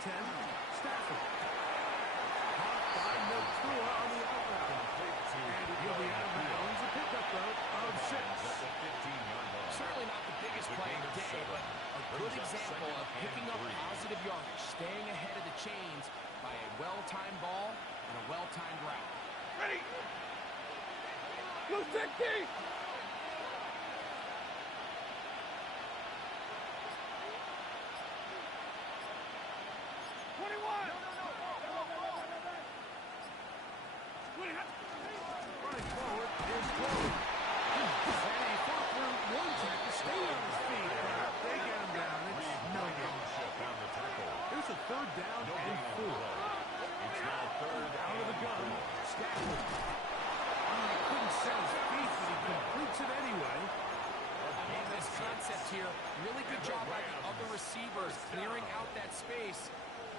10. Stafford. Caught by Notua on the outlet. And he'll be out of bounds. A pickup, though, of 6. Certainly not the biggest play of the day, but a good example of picking up positive yardage, staying ahead of the chains by a well-timed ball and a well-timed route. Ready! Blue 60! Running forward is Chloe. And he fought through one tackle, stayed on his feet, but they get him down. It's no good. Here's a 3rd down and 4. It's now 3rd Out of the gun, Stafford. He couldn't set his feet, but he completes it anyway. And this concept here, really good job by the other receivers clearing out that space.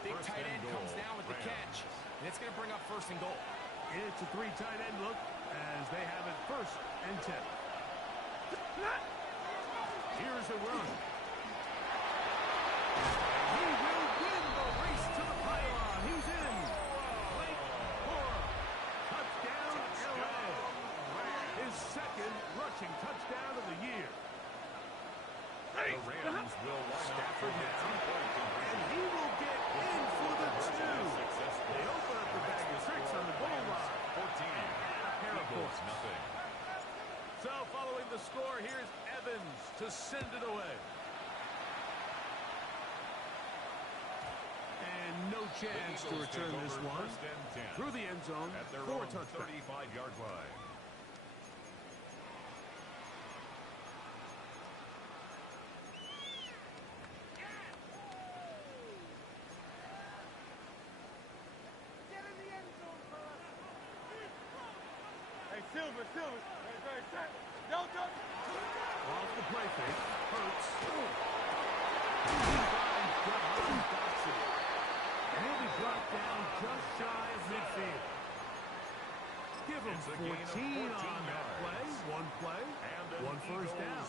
Big tight end comes down with the catch, and it's going to bring up 1st and goal. It's a 3 tight end look as they have it 1st and 10. Here's a run. He will win the race to the pylon. He's in. Blake Borah. Touchdown, LA. His 2nd rushing touchdown of the year. The Rams will Stafford now, and he will get in for the 2. They open up the bag of tricks on the goal line. 14. And a pair of points. Nothing. So following the score, here's Evans to send it away. And no chance to return this one. Through the end zone at their for a own touchdown. 35-yard line. Hey, Silver. Very set. Delta. Off the play fake. Hurts. And he'll be brought down just shy of midfield. Give him 14 on that play. One play. And One first down.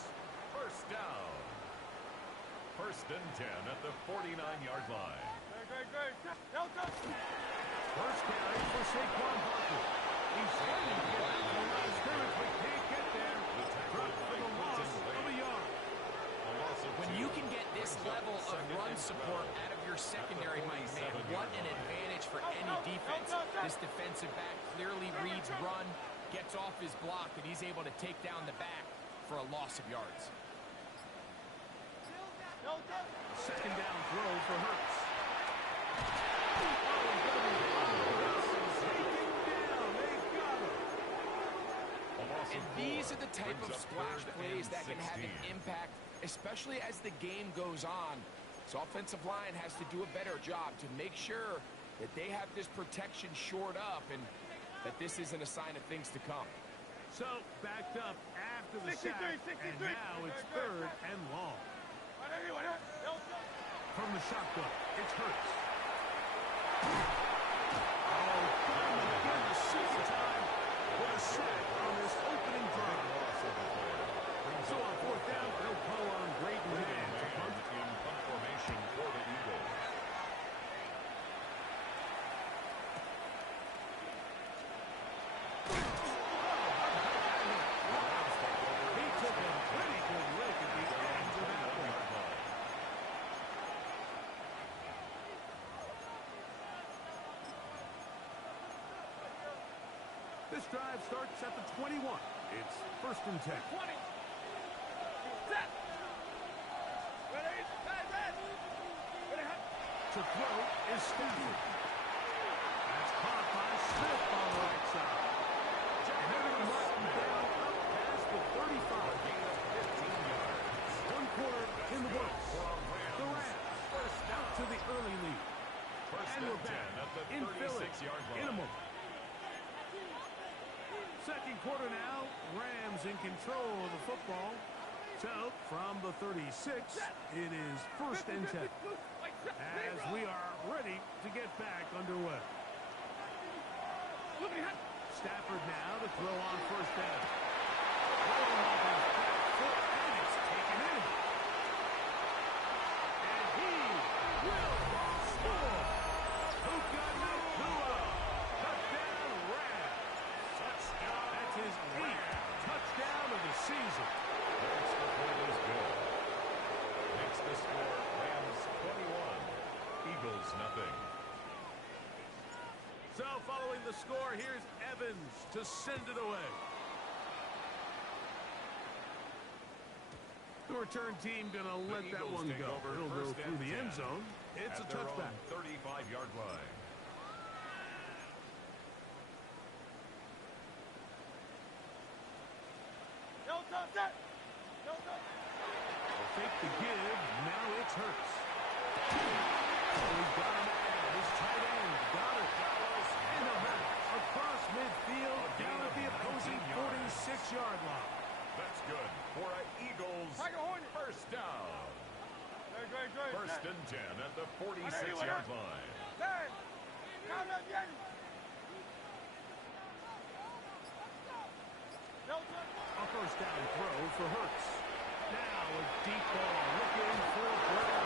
First down. 1st and 10 at the 49-yard line. Very. Delta. First carry for Saquon Barkley. He's fighting to get back to the line of scrimmage, but can't get there. Dropped for the loss of a yard. When you can get this level of run support out of your secondary, Mike, man, what an advantage for any defense. This defensive back clearly reads run, gets off his block, and he's able to take down the back for a loss of yards. 2nd down throw for Hurts. And these are the type of splash plays that can have an impact, especially as the game goes on. So offensive line has to do a better job to make sure that they have this protection shored up and that this isn't a sign of things to come. So backed up after the sack, and now it's 3rd and long. From the shotgun, it's Hurts. Oh, Bowman again the 2nd time with a sack on this opening drive. So on 4th down, they'll call on Braden Mann to punt. In punt formation for the Eagles. He took a pretty good lick at the end of that one. This drive starts at the 21. It's 1st and 10. 20. Set. Ready? To throw is Stafford. That's caught by Smith on the right side. And they're going to mark him down up past the 35. 1 quarter in the books. The Rams out to the early lead. And we're back in Philly in a moment. 2nd quarter now. Rams in control of the football. So from the 36, it is 1st and 10. As we are ready to get back underway. Stafford now to throw on 1st down. Throwing off his back foot, and it's taken in. And he will score. his 8th touchdown of the season. Their extra point is good. Next to score, Rams 21, Eagles nothing. So following the score, here's Evans to send it away. The return team going to let that one go. It'll go through the end zone. It's a touchback. 35-yard line. No touch that. No touch. They'll fake the give. Now it's Hurts. Oh, he's got a man. His tight end got it. And a back across midfield down at the opposing 46-yard line. That's good for an Eagles first down. First and 10 at the 46-yard line. A first down throw for Hurts. Now a deep ball looking for Brown.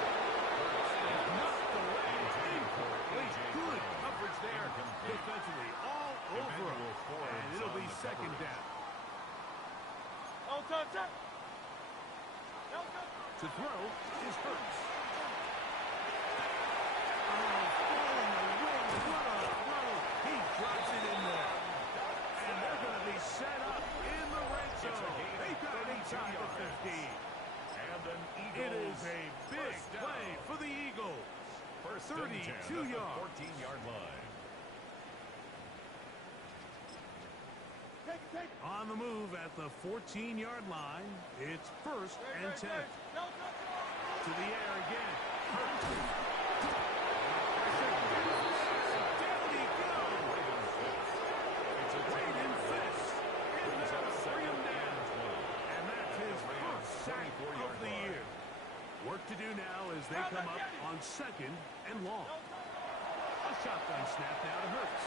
Hurts knocked away incomplete. Good coverage there defensively all over him. And it'll be second down. To throw is Hurts. Oh, falling away. What a throw. He drops it in there. And they're going to be set up in the red zone. They've got it inside the 15. And an Eagles It is a big play for the Eagles. First 32 and 10 at the yards. 14-yard line. On the move at the 14-yard line, it's first and 10. To the air again. Hurts. Down he goes. Braden Fitz. And that'll bring him down. And that's his first sack of the year. Work to do now as they come up on second and long. A shotgun snap now to Hurts.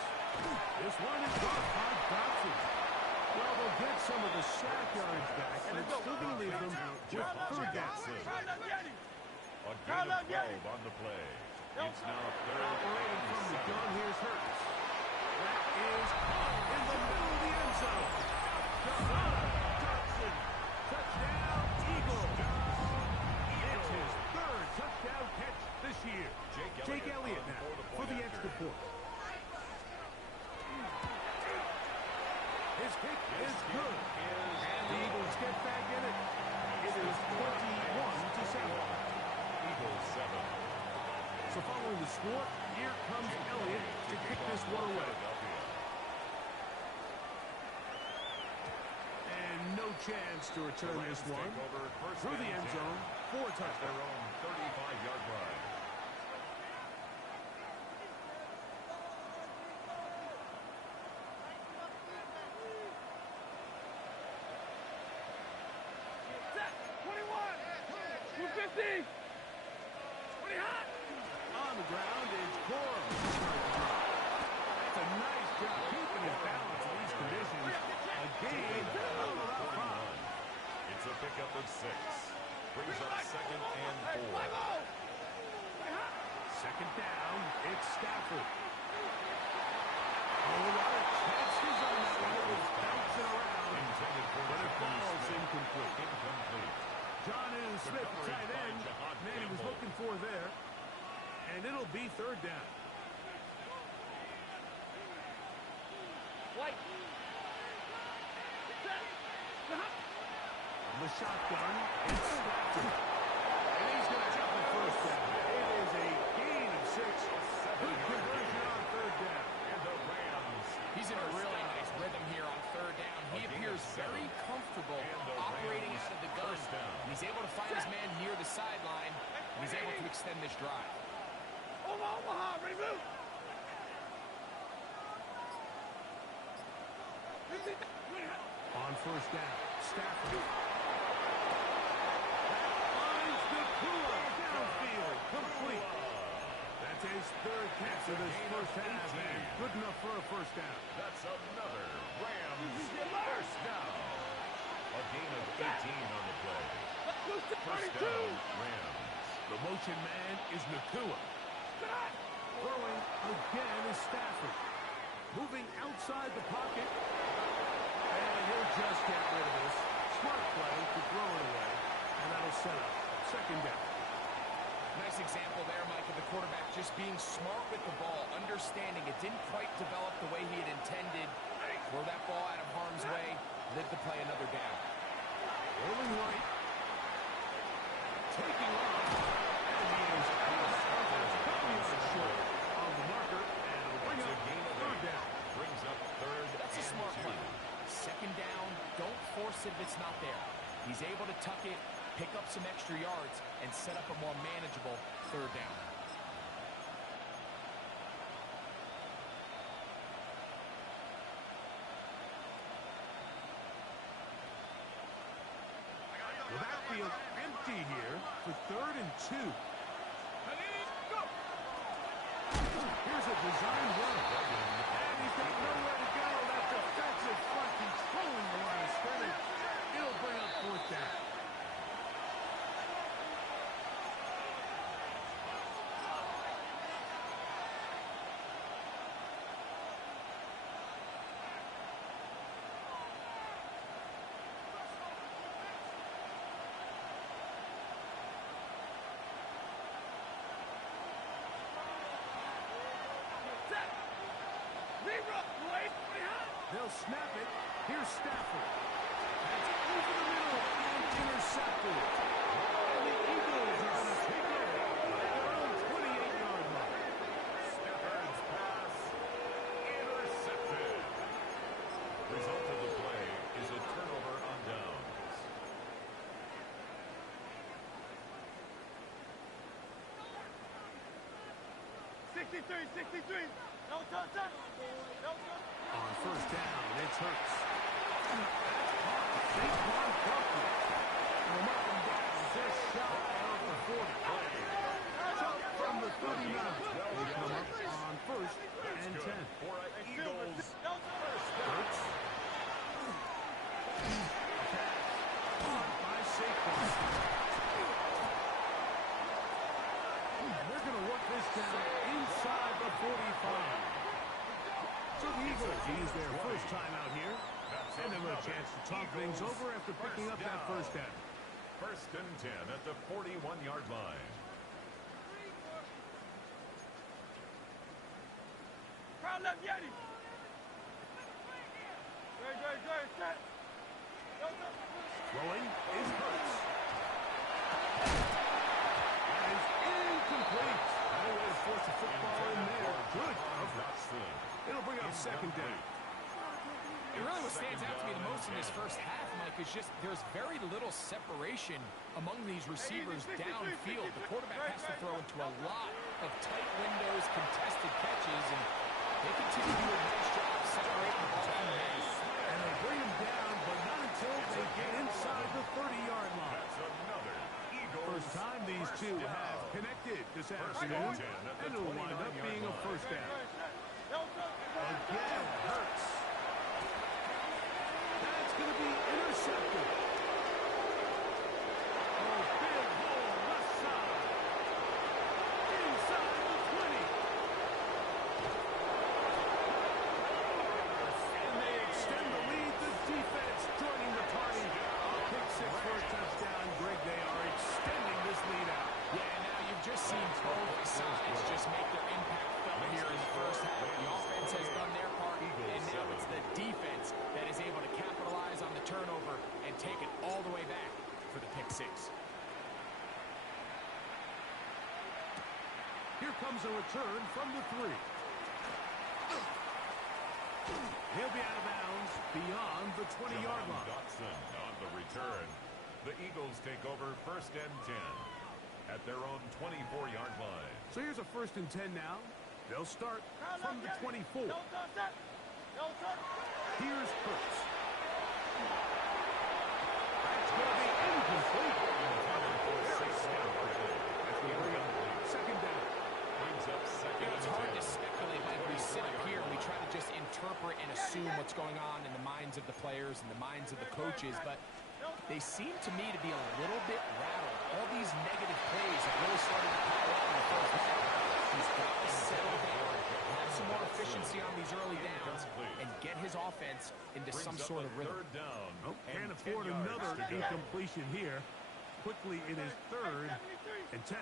This one is caught by Dotson. Well, they'll get some of the sack yards back, and it's still going to leave them with third down. A gain of 12 on the play. It's now third Operating from the and 7. gun, here's Hurts. That is caught in the middle of the end zone. Dotson. Touchdown, Eagles. It's his third touchdown catch this year. Jake Elliott now for the extra point. His kick is good. And the Eagles get back in it. It is 21-7. Eagles 7. So following the score, here comes Elliott to kick this one away. And no chance to return this one through the end zone for a touchdown. Their own 35-yard line. On the ground is Corum. That's a nice job keeping his balance in these conditions. A gain of about 5. It's a pickup of 6. Brings up second and 4. Second down, it's Stafford. Oh, a lot of chances on that one. It was bouncing around, Intended for but it falls Smith. incomplete. Incomplete. John Smith, tight end. Man, he was looking for there. And it'll be third down. The shotgun, it's Stafford. And he's going to jump the first down. It is a gain of 6. Good conversion on third down. And the Rams. He's in a really nice rhythm here on third down. He appears very comfortable operating out of the gun. And he's able to find his man near the sideline, and he's able to extend this drive. On first down, Stafford. Finds Nakua downfield, complete. That's his third catch of this first half, and good enough for a first down. That's another Rams first down. A gain of 18 on the play. First down, Rams. The motion man is Nakua. Throwing again is Stafford. Moving outside the pocket. And he'll just being smart with the ball, understanding it didn't quite develop the way he had intended. Throw that ball out of harm's way, live to play another down. Rolling right. Taking off. And he is coming short of the marker. And it'll bring up third down. Brings up third. That's a smart and 2. play. Second down, don't force it if it's not there. He's able to tuck it, pick up some extra yards, and set up a more manageable third down. The backfield empty here for 3rd and 2. Here's a design run. And he's got nowhere to go. That defensive front controlling the line of scrimmage. It'll bring up 4th down. They'll snap it. Here's Stafford. That's over the middle and intercepted. And the Eagles are going to take it at their own 28-yard line. Stafford's pass intercepted. Result of the play is a turnover on downs. 63. No touch. No touch. On 1st down, it's Hurts. Saquon Barkley. Will mark him down just shy of the 40. Jump from the 39. They come up on 1st and 10. For an Eagles Hurts. Caught by Saquon. They're going to work this down inside the 45. So the Eagles use their first time out here, and they'll have a chance to talk things over after picking up that first down. 1st and 10 at the 41-yard line. Crowd left Yeti. Great. Set. No touch. Throwing is Hurts. That is incomplete. No way to force the football in there. Good coverage. It'll bring up 2nd down. It really what stands out to me the most in this first half, Mike, is just there's very little separation among these receivers downfield. The quarterback has to throw into a lot of tight windows, contested catches, and they continue to do a nice job separating the ball from the man. And they bring him down, but not until they get inside the 30-yard line. That's another Eagles First time these two have connected this afternoon, and it'll wind up being a 1st down. Again, Hurts. That's going to be intercepted. Oh, big hole left side. Inside the 20. And they extend the lead. The defense joining the party. A pick 6 for a touchdown. Greg, they are extending this lead out. Yeah, now you've just seen both sides just make their impact felt here in the first half. The offense has done their part, and now it's the defense that is able to capitalize on the turnover and take it all the way back for the pick 6. Here comes a return from the 3. He'll be out of bounds beyond the 20-yard line. Dotson on the return. The Eagles take over 1st and 10 at their own 24-yard line. So here's a 1st and 10 now. They'll start from the 24. No touch. Here's Hurts. That's going to be incomplete. That's going to bring up 2nd down. Brings up 2nd and It's hard 10. to speculate, Mike. We sit up here and we try to just interpret and assume what's going on in the minds of the players and the minds of the coaches, but they seem to me to be a little bit rattled. All these negative plays have really started to pile up in the first half. He's got to settle down, have some more efficiency on these early downs, and get his offense into some sort of rhythm. 3rd down. Oh, can't and afford 10 yards another to go. incompletion here. Quickly, it is 3rd and 10.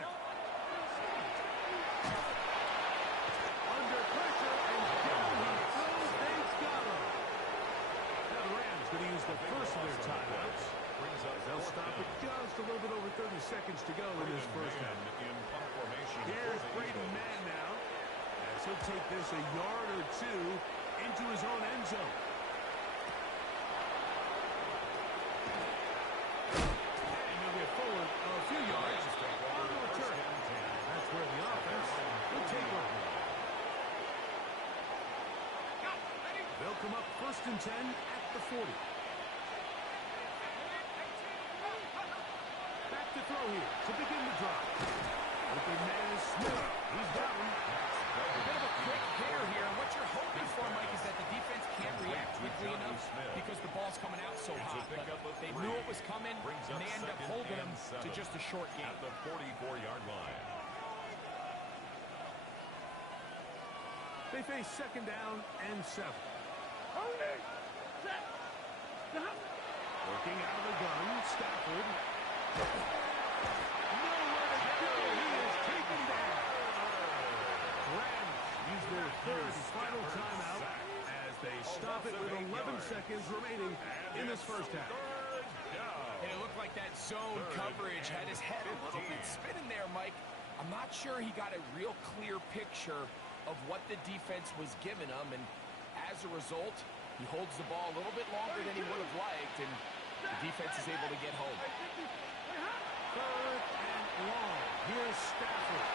under pressure, and down he goes. They've got him. Now the Rams going to use the first of their timeouts. They'll stop it just a little bit over 30 seconds to go in this first half. Here's Braden Mann now, as he'll take this a yard or two into his own end zone. And he'll get forward a few yards on the return. That's where the offense will take over. They'll come up 1st and 10 at the 40. Back to throw here to begin the drive. Open man is Smith. He's down. A bit of a quick hitter here. What you're hoping for, Mike, is that the defense can't react quickly enough because the ball's coming out so hot. But they knew it was coming, and they end up holding him to just a short game. At the 44-yard line. They face 2nd down and 7. Working out of the gun, Stafford. Nowhere to go. He is taken down. Rams use their 3rd and final timeout as they stop it with 11 seconds remaining in this first half. And it looked like that zone coverage had his head a little bit spinning there, Mike. I'm not sure he got a real clear picture of what the defense was giving him, and as a result, he holds the ball a little bit longer than he would have liked, and the defense is able to get home. 3rd and long. Here's Stafford.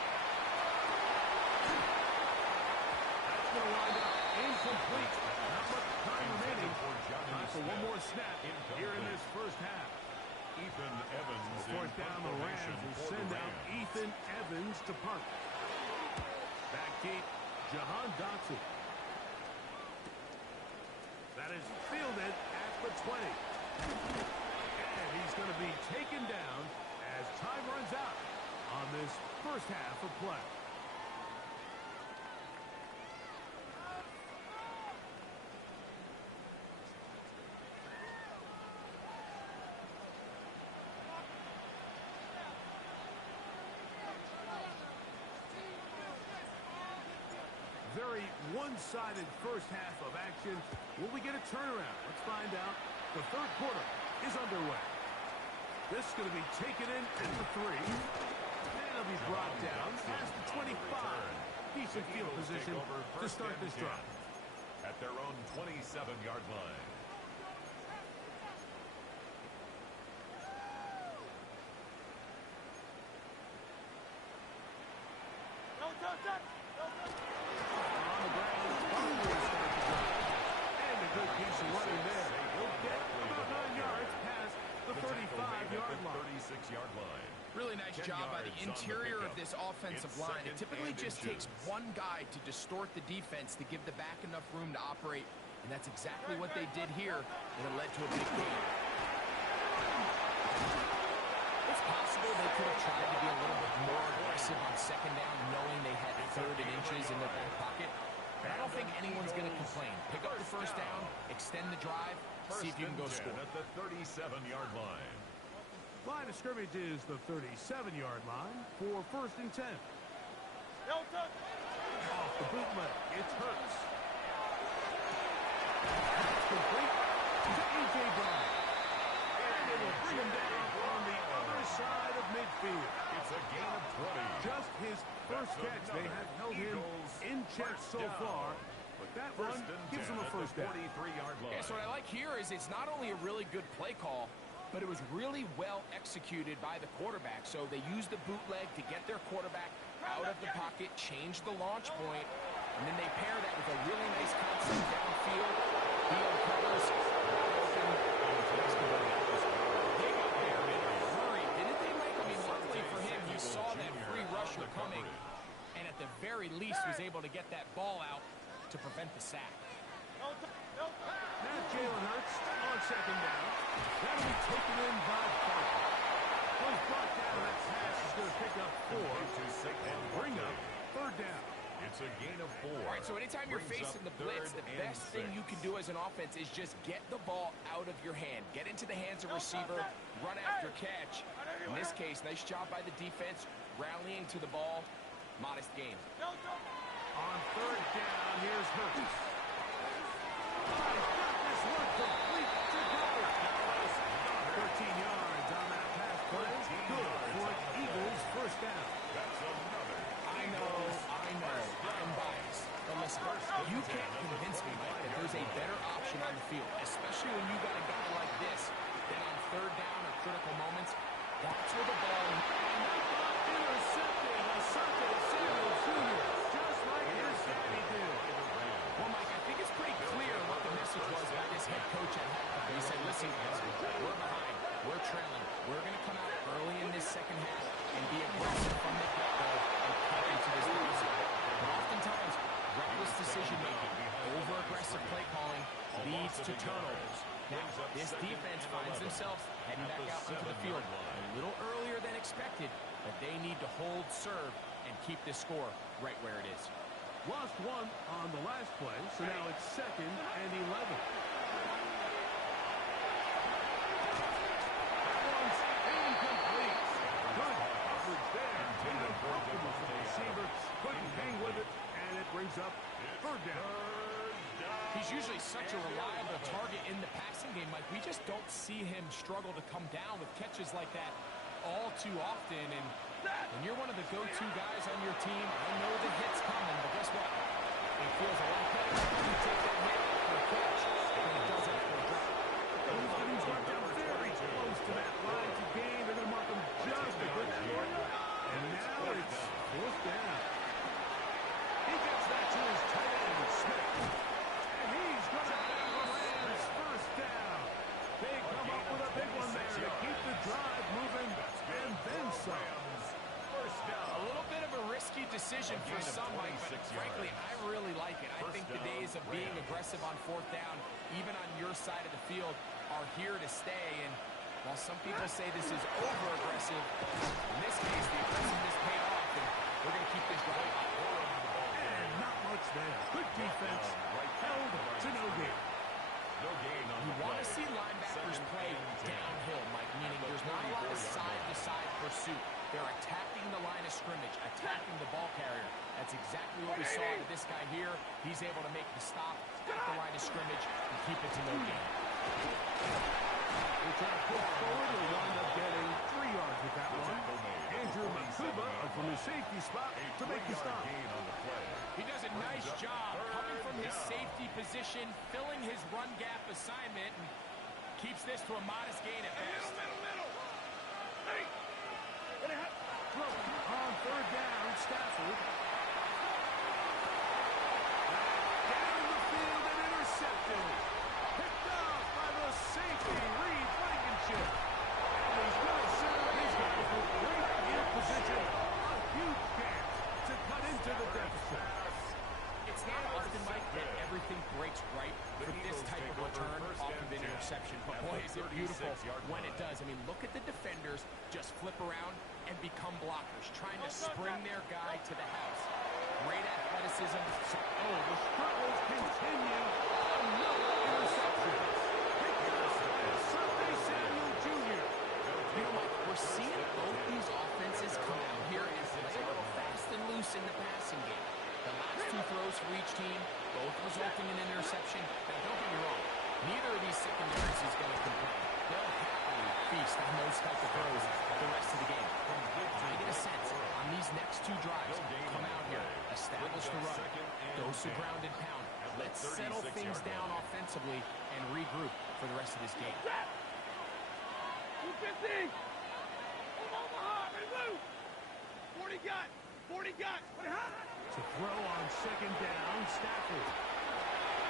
That's going to wind up incomplete. Not much time remaining. Time for one more snap here in this first half. Ethan Evans. 4th down, the Rams will send out Ethan Evans to punt. Back deep, Jahan Dotson. That is fielded at the 20. And he's going to be taken down as time runs out on this first half of play. Very one-sided first half of action. Will we get a turnaround? Let's find out. The 3rd quarter is underway. This is going to be taken in at the 3. And it'll be brought down past the 25. Decent field position to start this drive. At their own 27-yard line. Don't touch that. Don't touch that. On the ground, Buckley will start the drive. And a good piece of running there. He'll get about 9 yards past the 35-yard line. 36-yard line. Really nice 10 job by the yards on the interior of pickup. this offensive It's line. It 2nd typically and just takes inches. one guy to distort the defense to give the back enough room to operate, and that's exactly what they did here, and it led to a big gain. It's possible they could have tried to be a little bit more aggressive on 2nd down, knowing they had 3rd and inches in their back pocket. But I don't think anyone's going to complain. Pick up the 1st down, extend the drive, see if you can go score. At the 37-yard line. Line of scrimmage is the 37-yard line for 1st and 10. Don't touch. Off the bootleg, it's Hurts. That's complete to A.J. Brown. And it will bring him down on the other side of midfield. It's a gain of 20. Just his first catch. They have held him in check so far, but that run gives him a first down. 43-yard line. Yeah, so what I like here is it's not only a really good play call, but it was really well executed by the quarterback. So they used the bootleg to get their quarterback out of the pocket, change the launch point, and then they pair that with a really nice concept downfield. He uncovers They got there in a hurry, didn't they, Mike? I mean, luckily for him, he saw that free rusher coming, and at the very least was able to get that ball out to prevent the sack. Don't touch. Don't touch. Now Jalen Hurts on 2nd down. That'll be taken in by Parker. Goes brought down. That pass is going to pick up 4 and bring up 3rd down. It's a gain of 4. All right, so anytime you're facing the blitz, the best thing you can do as an offense is just get the ball out of your hand. Get into the hands of receiver, run after catch. In this case, nice job by the defense, rallying to the ball. Modest gain. Don't touch. On third down, here's Hurts. He's got this one complete to go. 13 yards on that pass play. Good for an Eagles first down. That's another. I know, I'm biased. But listen, you can't convince me, Mike, that there's a better option on the field, especially when you got a guy like this, that on third down or critical moments, that's where the ball... And that ball intercepted Asante Samuel Jr. just like his daddy did. Well, Mike, I think it's pretty clear what the message was by this head coach at halftime. He said, listen, guys, we're behind. We're trailing. We're going to come out early in this second half and be aggressive from the get-go and cut into this deficit. But oftentimes, reckless decision-making, over-aggressive play calling leads to turnovers. Now, this defense finds themselves heading back out onto the field a little earlier than expected, but they need to hold serve and keep this score right where it is. Lost one on the last play, so now it's 2nd and 11. That one's incomplete. Good coverage there. Uncomfortable for the receiver. Couldn't hang with it, and it brings up third down. He's usually such a reliable target in the passing game, Mike. We just don't see him struggle to come down with catches like that all too often. And when you're one of the go-to guys on your team, I know the hit's coming, but guess what? It feels a lot better when you take that hit for a catch than it does after a drop. He's brought down very close to that line to gain. They're going to mark him just a good short. And now it's 4th down. He gets that to his tight end, Smith. And he's going to have the Rams first down. They come up with a big one there to keep the drive moving, and then some. A little bit of a risky decision for some, Mike, but frankly, I really like it. I think the days of being aggressive on 4th down, even on your side of the field, are here to stay. And while some people say this is over-aggressive, in this case, the aggressiveness paid off, and we're going to keep this drive up. And not much there. Good defense, held to no gain. You want to see linebackers play downhill, Mike, meaning there's not a lot of side-to-side pursuit. They're attacking the line of scrimmage, attacking the ball carrier. That's exactly what we saw with this guy here. He's able to make the stop at the line of scrimmage and keep it to no gain. They try to push forward and wind up getting 3 yards with that one. Andrew Makuba from his safety spot to make the stop. He does a nice job coming from his safety position, filling his run gap assignment, and keeps this to a modest gain at best. Hey! On 3rd down, Stafford. Down the field and intercepted. Picked off by the safety, Reed Blankenship. And he's going to serve these guys with great field position. A huge chance to cut into the deficit. It's not often, Mike, that everything breaks right for this type of return off of an interception. But boy, is it beautiful when it does. I mean, look at the defenders just flip around and become blockers, trying to spring their guy to the house. Great athleticism. Oh, the struggles continue. Another interception. Picked off by Asante Samuel Jr. You know what? We're seeing both these offenses come out here and play a little fast and loose in the passing game. The last 2 throws for each team, both resulting in an interception. Now, don't get me wrong. Neither of these secondaries is going to complain. They'll happily feast on those type of throws the rest of the game. I get a sense on these next 2 drives, come out here, establish the run, dose of ground and pound. Let's settle things down offensively and regroup for the rest of this game. 250! Hold Omaha! Remove! 40 got! 40 got! To throw on 2nd down, Stafford.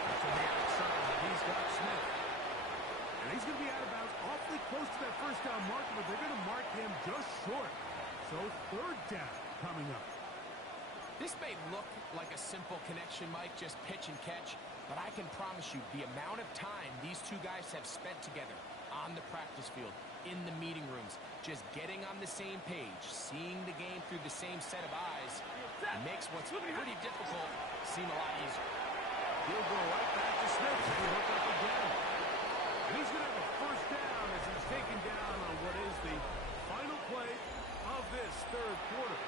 That's on the outside. He's got Smith. And he's going to be out of bounds awfully close to that first down marker, but they're going to mark him just short. So 3rd down coming up. This may look like a simple connection, Mike, just pitch and catch, but I can promise you the amount of time these 2 guys have spent together on the practice field, in the meeting rooms, just getting on the same page, seeing the game through the same set of eyes, makes what's pretty difficult seem a lot easier. He'll go right back to Smith. He'll hook up again. And he's going to have a first down as he's taken down on what is the final play of this 3rd quarter.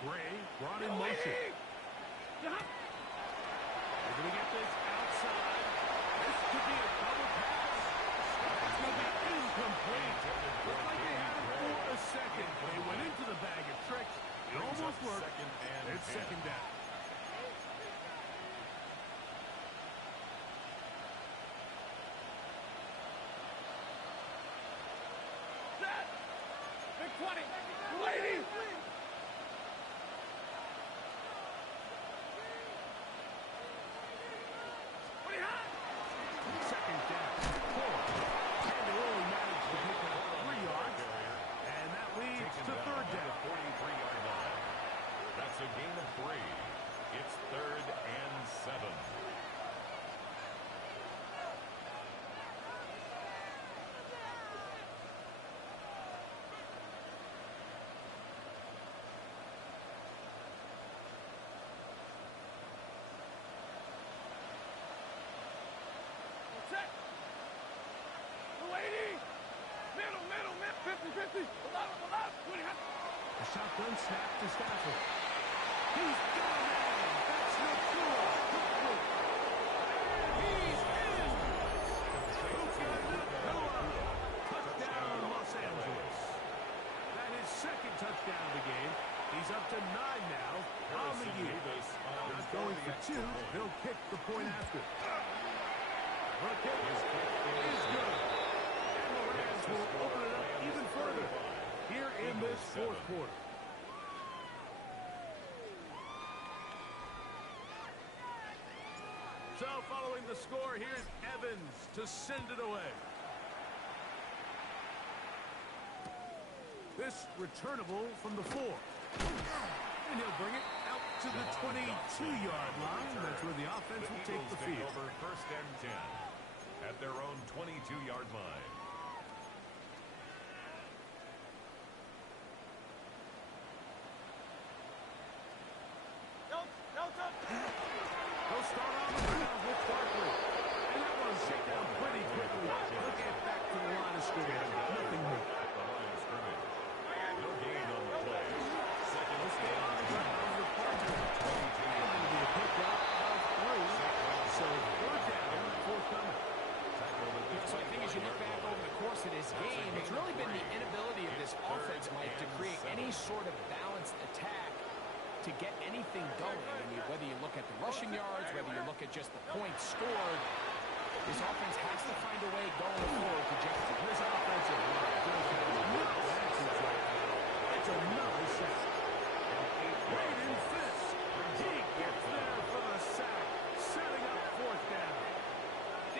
Gray brought in motion. They're going to get this outside. This could be a double pass. It's going to be incomplete. Looked like they had it for a second. They went into the bag of tricks. It almost worked. It's second down. Big 20. Lady. Second down. 4. And they only managed to pick up 3 yards. And that leads to third down. 43-yard line. That's a gain of 3. It's 3rd and 7. Set. 280. Middle. 50. Below. 20. A shotgun snap to Stafford. He's got a man. That's Nakua. He's in. Puka Nakua. Touchdown, Los Angeles. That is second touchdown of the game. He's up to 9 now on the year. Not going for 2. He'll kick the point after. The kick is good. And the Rams will open it up even further here in this fourth quarter. So following the score, here's Evans to send it away. This returnable from the 4. And he'll bring it out to the 22-yard line. That's where the offense will take the field. Over 1st and 10 at their own 22-yard line. They'll start on the ground with Barkley. And that one's taken down pretty quickly. He'll get back to the line of scrimmage. Nothing more. At the line of scrimmage. No gain on the play. Second They'll stay on the ground with Barkley. 22. And it'll be a pickup of 3. So 4th down, forthcoming. So I think as you look back over the course of this game, it's really been the inability of this offense, Mike, to create any sort of balanced attack to get anything going. I mean, whether you look at the rushing yards, whether you look at just the points scored, this offense has to find a way going forward to just This offensive line does have no answers right now. It's another sack. Braden Fisk. He gets there for the sack, setting up 4th down.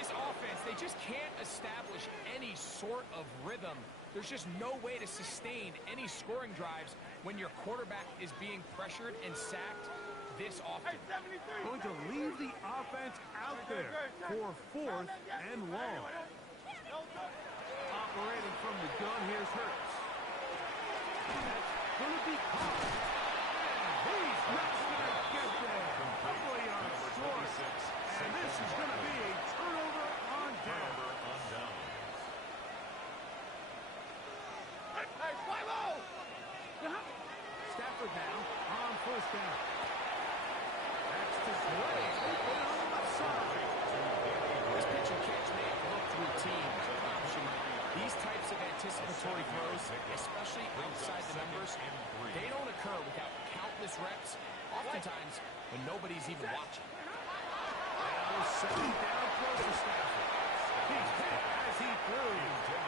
this offense, they just can't establish any sort of rhythm. There's just no way to sustain any scoring drives when your quarterback is being pressured and sacked this often. Going to leave the offense out there for 4th and long. Operating from the gun, here's Hurts. That's going to be caught. And he's not going to get there. Couple of yards short. And this is going to be a turnover on down. Stafford now on 1st down. That's to Gray. They put it on the left side. This pitch and catch may have looked routine. These types of anticipatory throws, especially outside the numbers, they don't occur without countless reps, oftentimes when nobody's even watching. Now setting down close to Stafford. He's hit as he threw.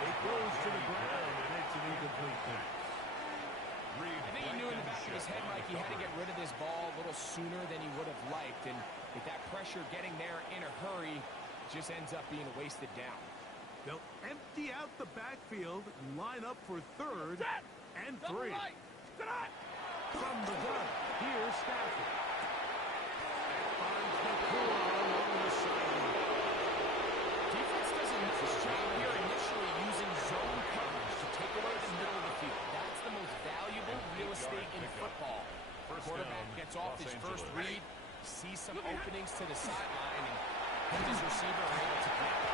It goes to the ground, and it's an incomplete pass. I think he knew in the back of his head, Mike, he had to get rid of this ball a little sooner than he would have liked. And with that pressure getting there in a hurry, it just ends up being a wasted down. They'll empty out the backfield and line up for 3rd and 3. From the gun, here's Stafford. Finds Nakua along the sideline. Defense doesn't miss his job here initially using zone coverage to take away the middle of the field. That's the most valuable real estate in football. Quarterback gets off his first read, sees some openings to the sideline, and his receiver are able to connect.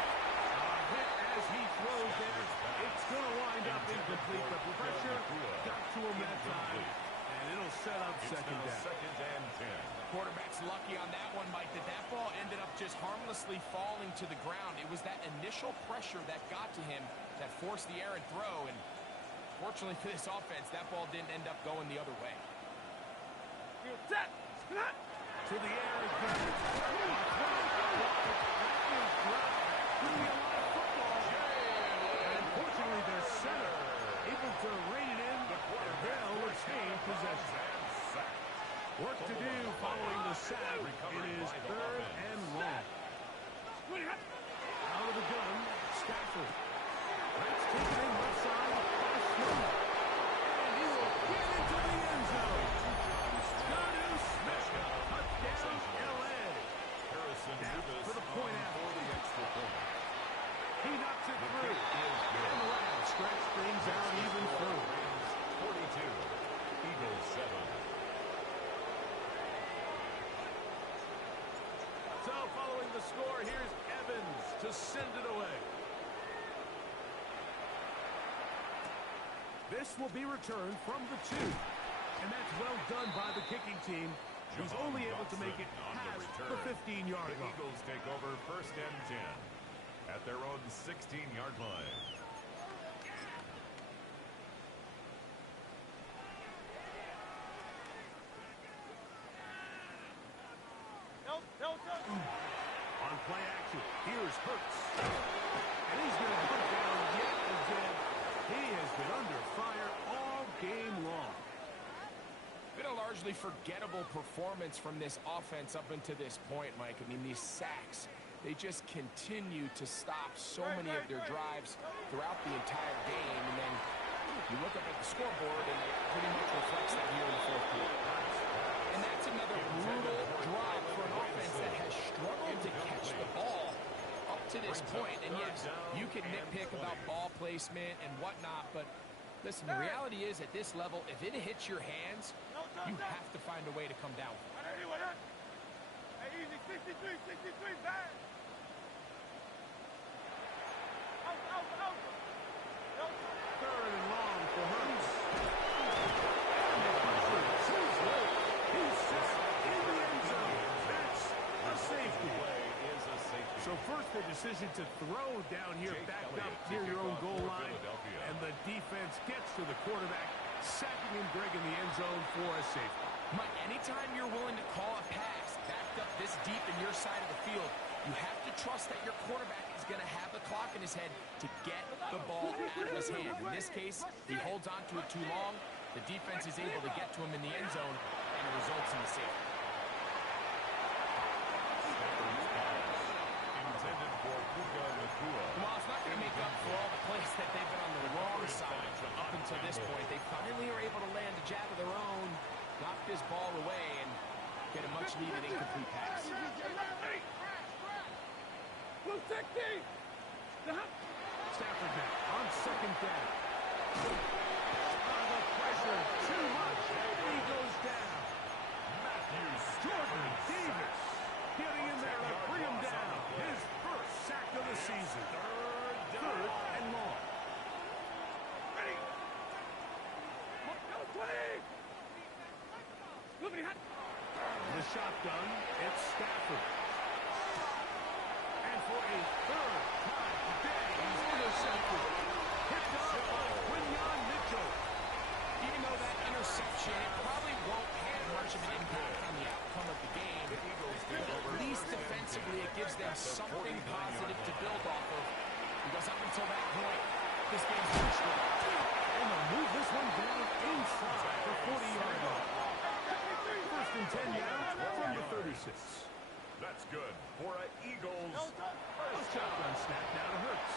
Hit as he throws there. It's going to wind up incomplete. The pressure got to him that time, and it'll set up second now down. second and 10. Quarterback's lucky on that one, Mike, that ball ended up just harmlessly falling to the ground. It was that initial pressure that got to him that forced the errant throw, and fortunately for this offense, that ball didn't end up going the other way. Set. To the air it goes. That is dropped. Pretty a lot of football. And unfortunately, their center able to rein it in, and they'll retain possession. Work to do following the sack. It is third and long. Out of the gun, Stafford. Let's take it in left side by Smith. And he will get into the end zone. Jonnu Smith, touchdown LA. Harrison Davis for the point out. for the extra point. He knocks it through. And the Rams stretch things out even further. 42, Eagles 7. So following the score, here's Evans to send it away. This will be returned from the 2. And that's well done by the kicking team. He's only able to make it past the 15-yard The line. Eagles take over first and 10 at their own 16-yard line. On play action, here's Hurts. And he's going to put down yet again. He has been under fire all game long. Been a largely forgettable performance from this offense up until this point, Mike. I mean, these sacks, they just continue to stop so many of their drives throughout the entire game. And then you look up at the scoreboard, and it pretty much reflects that here in the fourth quarter. And that's another brutal drop for an offense that has struggled to catch the ball up to this point. And yes, you can nitpick about ball placement and whatnot, but listen, the reality is at this level, if it hits your hands, you have to find a way to come down. Hey, easy, 63, back. Out. Third and long for Hurts. He's set in the end zone. That's a safety. So first the decision to throw down here, backed up near your own goal line. And the defense gets to the quarterback, sacking him, Greg, in the end zone for a safety. Mike, anytime you're willing to call a pass backed up this deep in your side of the field, you have to trust that your quarterback is going to have the clock in his head to get the ball out of his hand. In this case, he holds on to it too long. The defense is able to get to him in the end zone, and it results in a safety. Intended for Puka Nacua. Well, it's not going to make up for all the plays that they've been on the wrong side up until this point. They finally are able to land a jab of their own, knock this ball away, and get a much-needed incomplete pass. Stafford now on second down. The pressure, too much, and he goes down. Jordan Davis getting in there to bring him down. His first sack of the season. Third and long. The shotgun, it's Stafford. And for a third time today, he's intercepted. Picked up by Quinyon Mitchell. Even though that interception, it probably won't have much of an impact on the outcome of the game. At least defensively, it gives them something positive to build off of. Because up until that point, this game's been strong. And they'll move this one down inside the 40-yard line. First and 10 now from the 36. That's good for an Eagles. A shotgun snap now to Hurts.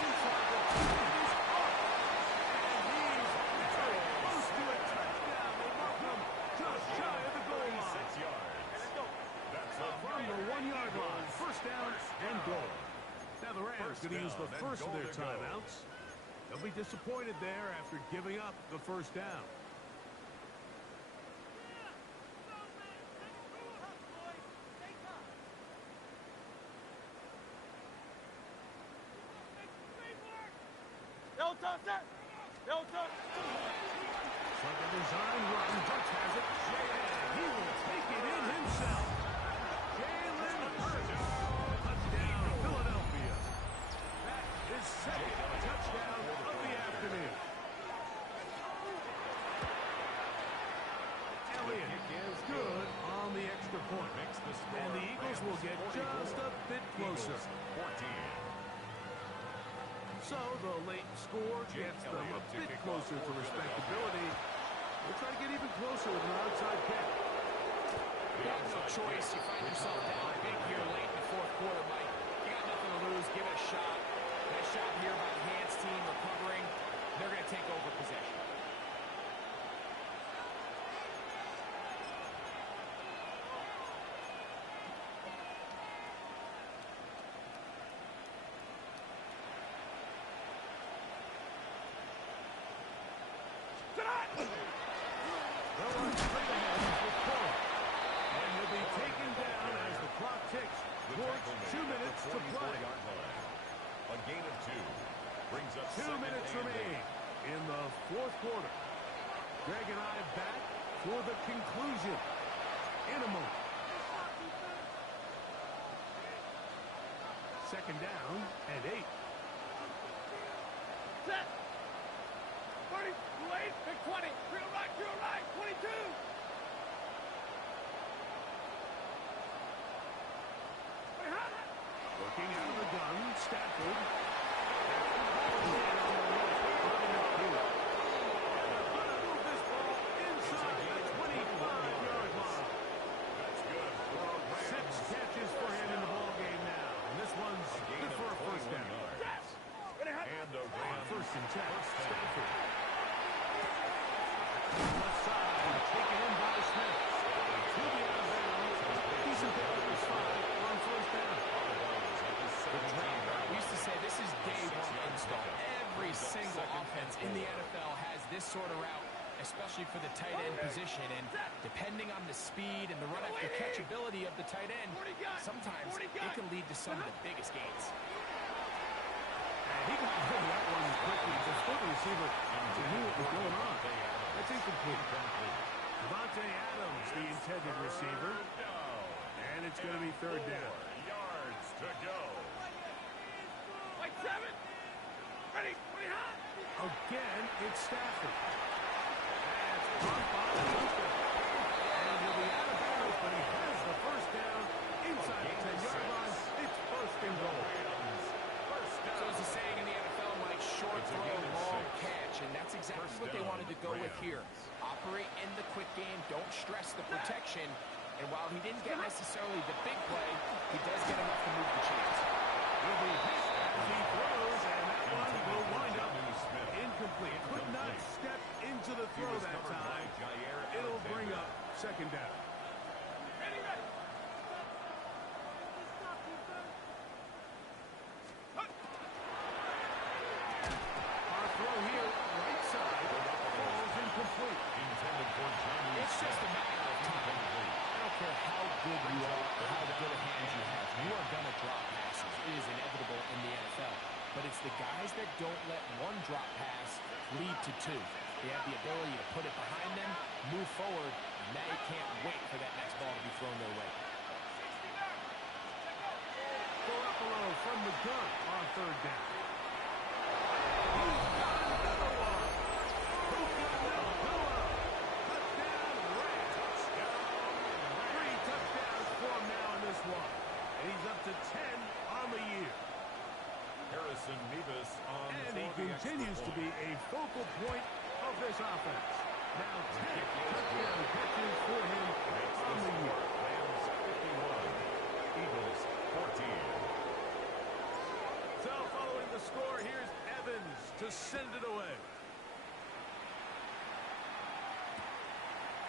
Inside the 2 is off. And he's very close to a touchdown. They mark him just shy of the goal line. 6 yards. That's a From the 1-yard line, first down and goal. Now the Rams going to use the first of their timeouts. They'll be disappointed there after giving up the first down. Looks like a design run. Hurts has it. And he will take it in himself. Jalen Hurts. Touchdown, Philadelphia. That is second touchdown of the afternoon. Elliott is good on the extra point. And the Eagles will get just a bit closer. 14. So the late score gets them a bit closer to respectability. We'll try to get even closer with an onside kick. You have no choice. You find yourself down big here late in the fourth quarter, Mike. You got nothing to lose. Give it a shot. Nice shot here by the Hands team recovering. They're going to take over possession. Towards 2 minutes to play. A gain of 2 brings up 2 minutes remaining in the fourth quarter. Greg and I back for the conclusion in a moment. Second down and 8. Set. 30, late, big 20. Real right, 22. Looking out of the gun, Stafford. Move this ball inside the 25-yard line. That's good. 6 catches for him in the ball game now. And this one's good for a first down. And the Rams. First and 10. Stafford. Left side, taken in by Smith. To the out of bounds. Decent pick up his 5 on first down. We used to say this is day one install. Every single offense in the NFL has this sort of route, especially for the tight end position. And depending on the speed and the run after catch ability of the tight end, sometimes it can lead to some of the biggest gains. And he got rid of that one quickly before the receiver knew what was going on. That's incomplete. Davante Adams, the intended receiver. And it's going to be third down. 4 yards to go. Like 7. Ready, hot. Again, it's Stafford. That's caught by Luka. And he'll be out of bounds, but he has the first down inside the 10-yard line. It's first and goal. So as the saying in the NFL, Mike, short throw, long catch, and that's exactly what they wanted to go with here. Operate in the quick game, don't stress the protection, and while he didn't get necessarily the big play, he does get enough to move the chains. He'll be hit as he throws, and that one will wind up incomplete. Could not step into the throw that time. It'll bring up second down. Ready. Our throw here, right side, falls incomplete. Intended for Johnny. It's just a matter of time. I don't care how good you are or how good a hands you have. You are going to drop passes. It is inevitable in the NFL. But it's the guys that don't let one drop pass lead to 2. They have the ability to put it behind them, move forward, and now you can't wait for that next ball to be thrown their way. Garoppolo from the gun on third down. He's got another one. Touchdown, Rams. 3 touchdowns for him now in this one. And he's up to 10 on the year. Harrison Mevis on And he continues to be a focal point of this offense. Now 10 touchdown catches for him on the year. Rams 51, Eagles 14. So following the score, here's Evans to send it away.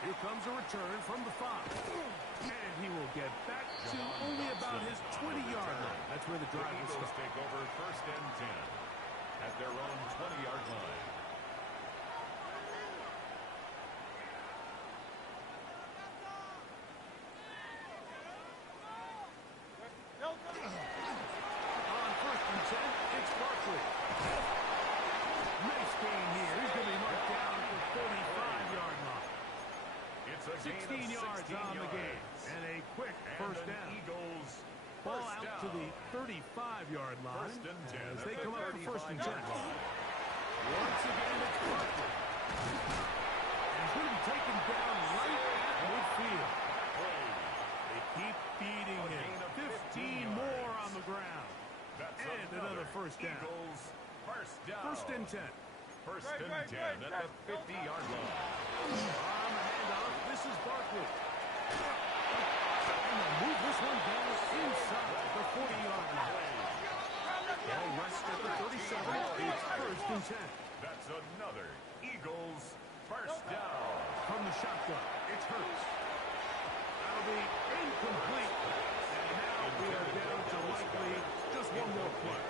Here comes a return from the 5. And he will get back to only about his 20-yard line. That's where the drive will Eagles start. take over first and 10 at their own 20-yard line. On first and 10, it's Barkley. Nice gain here. He's going to be marked down for 35 yards on the game. And a quick first down. Eagles Ball first out down. to the 35-yard line First and 10 as at they the come up for first and 10. 35-yard line. Once again, it's Barkley. And he's going to be taken down right at midfield. They keep feeding him. 15 more on the ground. That's And another first down. Eagles first down. First and 10. First and 10 at the 50-yard line. On the handoff, this is Barkley. And they'll move this one down inside the 40-yard line. Ball rests at the 37. It's first and 10. That's another Eagles first down. From the shotgun, it's Hurts. That'll be incomplete. And now we are down to likely just one more play.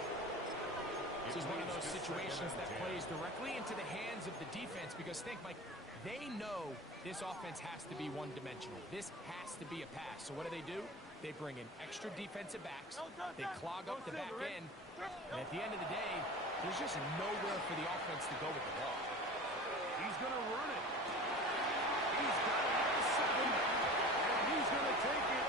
This is one of those situations that plays directly into the hands of the defense because think, Mike, they know this offense has to be one-dimensional. This has to be a pass. So what do? They bring in extra defensive backs. They clog up the back end. And at the end of the day, there's just nowhere for the offense to go with the ball. He's going to run it. He's got it at the 7. And he's going to take it